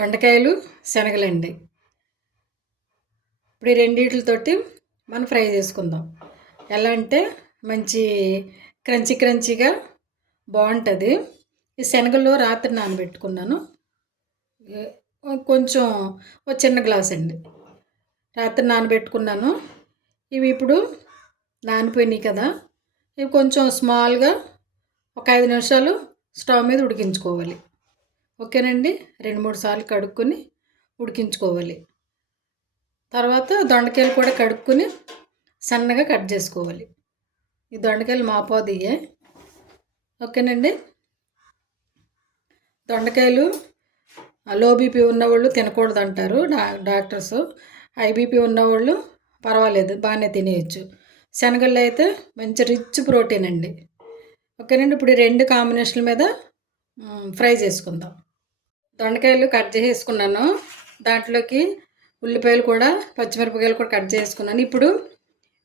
దొండకాయలు శనగలండి. ఇప్పుడు ఈ రెండిటితోటి మనం ఫ్రై చేసుకుందాం. ఎలా అంటే మంచి క్రంచీగా బాగుంటుంది. ఈ శనగలు రాత్రి నానబెట్టుకున్నాను. కొంచెం ఒక చిన్న గ్లాస్ అండి రాత్రి నానబెట్టుకున్నాను. ఇవి ఇప్పుడు నానిపోయినాయి కదా, ఇవి కొంచెం స్మాల్గా ఒక 5 నిమిషాలు స్టవ్ మీద ఉడికించుకోవాలి. ఓకేనండి. 2-3 సార్లు కడుక్కొని ఉడికించుకోవాలి. తర్వాత దొండకాయలు కూడా కడుక్కొని సన్నగా కట్ చేసుకోవాలి. ఈ దొండకాయలు మాపోదియే. ఓకేనండి. దొండకాయలు లో బీపీ ఉన్నవాళ్ళు తినకూడదు అంటారు డాక్టర్స్. హై బీపీ ఉన్నవాళ్ళు పర్వాలేదు, బాగానే తినేయచ్చు. శనగల్లో అయితే మంచి రిచ్ ప్రోటీన్ అండి. ఓకేనండి. ఇప్పుడు ఈ 2 కాంబినేషన్ల మీద ఫ్రై చేసుకుందాం. దొండకాయలు కట్ చేసుకున్నాను. దాంట్లోకి ఉల్లిపాయలు కూడా పచ్చిమిరపకాయలు కూడా కట్ చేసుకున్నాను. ఇప్పుడు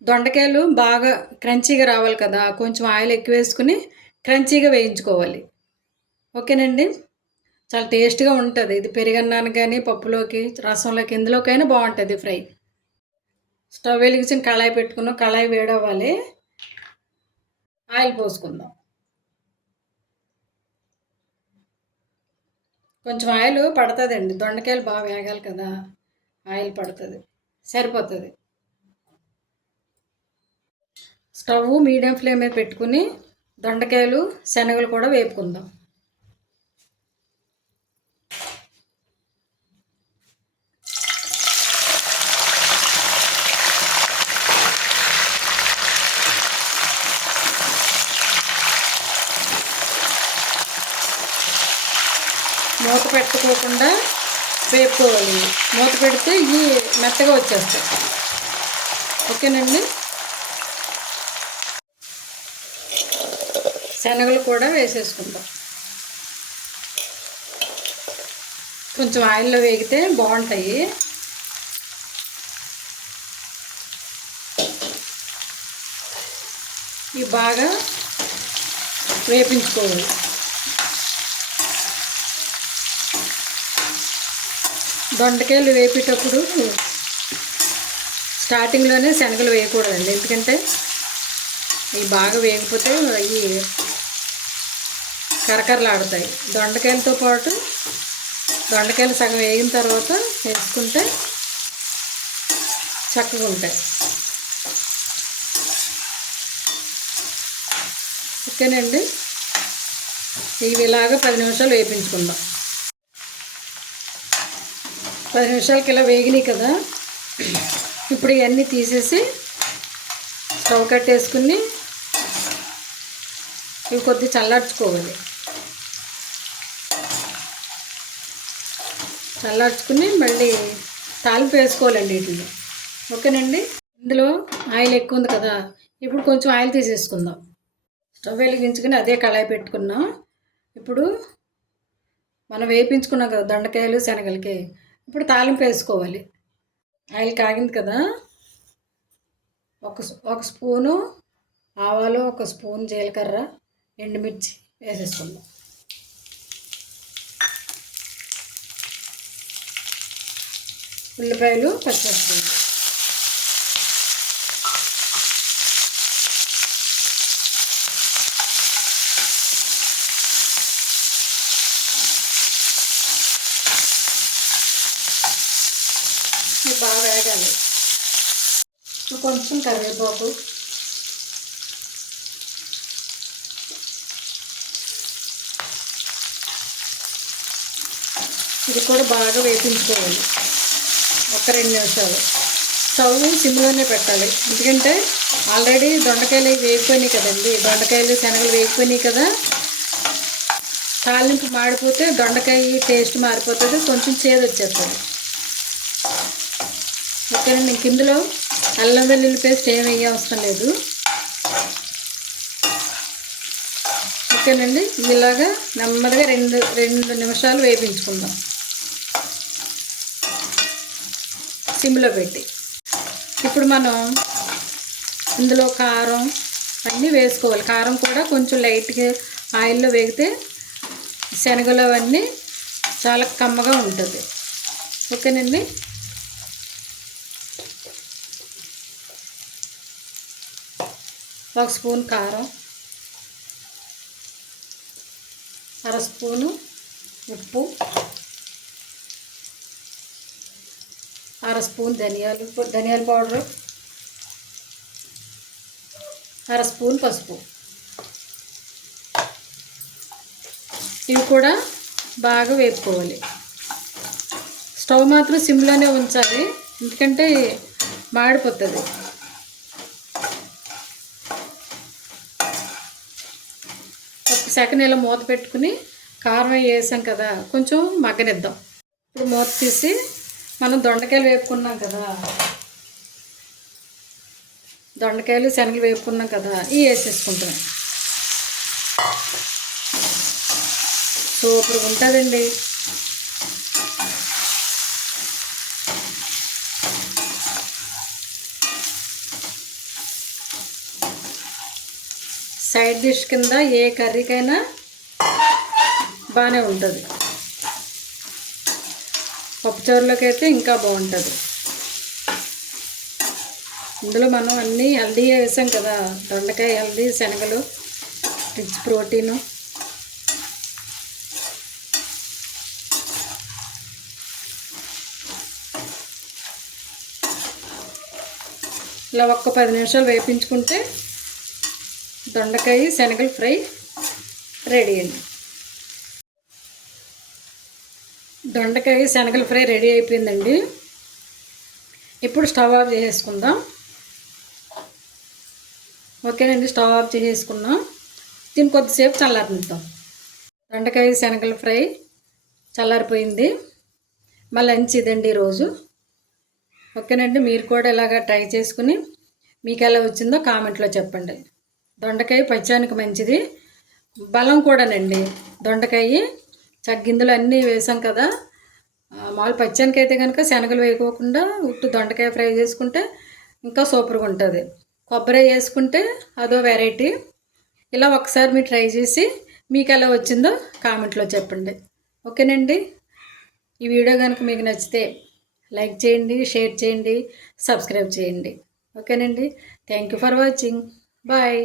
దొండకాయలు బాగా క్రంచీగా రావాలి కదా, కొంచెం ఆయిల్ ఎక్కువ వేసుకుని క్రంచీగా వేయించుకోవాలి. ఓకేనండి. చాలా టేస్ట్గా ఉంటుంది. ఇది పెరుగన్నానికి కానీ పప్పులోకి రసంలోకి ఎందులోకైనా బాగుంటుంది ఫ్రై. స్టవ్ వెలిగించిన కళాయి పెట్టుకున్నాం. కళాయి వేడవ్వాలి. ఆయిల్ పోసుకుందాం. కొంచెం ఆయిల్ పడుతుందండి, దొండకాయలు బాగా వేగాలి కదా, ఆయిల్ పడుతుంది, సరిపోతుంది. స్టవ్ మీడియం ఫ్లేమ్ మీద పెట్టుకుని దొండకాయలు శనగలు కూడా వేపుకుందాం. మూత పెట్టుకోకుండా వేపుకోవాలి. మూత పెడితే ఇవి మెత్తగా వచ్చేస్తాయి. ఓకేనండి. శనగలు కూడా వేసేసుకుందాం. కొంచెం ఆయిల్లో వేగితే బాగుంటాయి. ఇవి బాగా వేపించుకోవాలి. దొండకాయలు వేపేటప్పుడు స్టార్టింగ్లోనే శనగలు వేయకూడదండి, ఎందుకంటే ఇవి బాగా వేగిపోతే అవి కరకరలాడుతాయి. దొండకాయలతో పాటు దొండకాయలు సగం వేగిన తర్వాత వేసుకుంటే చక్కగా ఉంటాయి. ఓకేనండి. ఇవి ఇలాగా 10 నిమిషాలు వేయించుకుందాం. 10 నిమిషాలకి ఇలా వేగినాయి కదా, ఇప్పుడు ఇవన్నీ తీసేసి స్టవ్ కట్టేసుకుని ఇవి కొద్దిగా చల్లార్చుకోవాలి. చల్లార్చుకుని మళ్ళీ తాలింపు వేసుకోవాలండి వీటిని. ఓకేనండి. ఇందులో ఆయిల్ ఎక్కువ ఉంది కదా, ఇప్పుడు కొంచెం ఆయిల్ తీసేసుకుందాం. స్టవ్ వెలిగించుకుని అదే కళాయి పెట్టుకున్నాం. ఇప్పుడు మనం వేయించుకున్నాం కదా దొండకాయలు శనగలకి, ఇప్పుడు తాలింపు వేసుకోవాలి. ఆయిల్ కాగింది కదా, ఒక స్పూను ఆవాలు, 1 స్పూన్ జీలకర్ర, ఎండుమిర్చి వేసేసుకుందాం. ఉల్లిపాయలు, పచ్చిమిరపకాయలు, బాగా వేగాలి. కొంచెం కరివేపాకు, ఇది కూడా బాగా వేపించుకోవాలి. ఒక 2 నిమిషాలు స్టవ్ సిమ్లోనే పెట్టాలి, ఎందుకంటే ఆల్రెడీ దొండకాయలు వేగిపోయినాయి కదండి. దొండకాయలు శనగలు వేగిపోయినాయి కదా, తాలింపు మాడిపోతే దొండకాయ టేస్ట్ మారిపోతుంది, కొంచెం చేదు వచ్చేస్తుంది. ఓకేనండి. ఇంక ఇందులో అల్లం వెల్లుల్లి పేస్ట్ ఏమి అవసరం లేదు. ఓకేనండి. ఇలాగా నెమ్మదిగా 2 నిమిషాలు వేయించుకుందాం సిమ్లో పెట్టి. ఇప్పుడు మనం ఇందులో కారం అన్నీ వేసుకోవాలి. కారం కూడా కొంచెం లైట్గా ఆయిల్లో వేగితే శనగలు అవన్నీ చాలా కమ్మగా ఉంటుంది. ఓకేనండి. ఒక స్పూన్ కారం, అర స్పూను ఉప్పు, అర స్పూన్ ధనియాల పౌడరు, అర స్పూన్ పసుపు. ఇవి కూడా బాగా వేపుకోవాలి. స్టవ్ మాత్రం సిమ్లోనే ఉంచాలి, ఎందుకంటే మాడిపోతుంది. ఒక సెకండ్ ఇలా మూత పెట్టుకుని కారం వేసాం కదా, కొంచెం మగ్గనిద్దాం. ఇప్పుడు మూత తీసి మనం దొండకాయలు వేపుకున్నాం కదా, దొండకాయలు శనగలు వేపుకున్నాం కదా, ఇవి వేసేసుకుంటాం. సూపర్గా ఉంటుందండి. సైడ్ డిష్ కింద ఏ కర్రీకైనా బాగానే ఉంటుంది. పప్పుచారులోకి అయితే ఇంకా బాగుంటుంది. ఇందులో మనం అన్నీ హెల్దీ వేసాం కదా, దొండకాయ హెల్దీ, శనగలు రిచ్ ప్రోటీను. ఇలా ఒక్క 10 నిమిషాలు వేపించుకుంటే దొండకాయ శనగలు ఫ్రై రెడీ అండి. దొండకాయ శనగలు ఫ్రై రెడీ అయిపోయిందండి. ఇప్పుడు స్టవ్ ఆఫ్ చేసేసుకుందాం. ఓకేనండి, స్టవ్ ఆఫ్ చేసేసుకున్నాం. దీన్ని కొద్దిసేపు చల్లారనిద్దాం. దొండకాయ శనగలు ఫ్రై చల్లారిపోయింది. మా లంచ్ ఇదండి ఈరోజు. ఓకేనండి, మీరు కూడా ఇలాగ ట్రై చేసుకుని మీకు ఎలా వచ్చిందో కామెంట్లో చెప్పండి. దొండకాయ పచ్చానికి మంచిది, బలం కూడానండి. దొండకాయ చగ్గిందులు అన్నీ వేసాం కదా, మామూలు పచ్చానికి అయితే కనుక శనగలు వేయకోకుండా ఉట్టు దొండకాయ ఫ్రై చేసుకుంటే ఇంకా సూపర్గా ఉంటుంది. కొబ్బరి వేసుకుంటే అదో వెరైటీ. ఇలా ఒకసారి మీరు ట్రై చేసి మీకు ఎలా వచ్చిందో కామెంట్లో చెప్పండి. ఓకేనండి, ఈ వీడియో కనుక మీకు నచ్చితే లైక్ చేయండి, షేర్ చేయండి, సబ్స్క్రైబ్ చేయండి. ఓకేనండి, thank you for watching. Bye.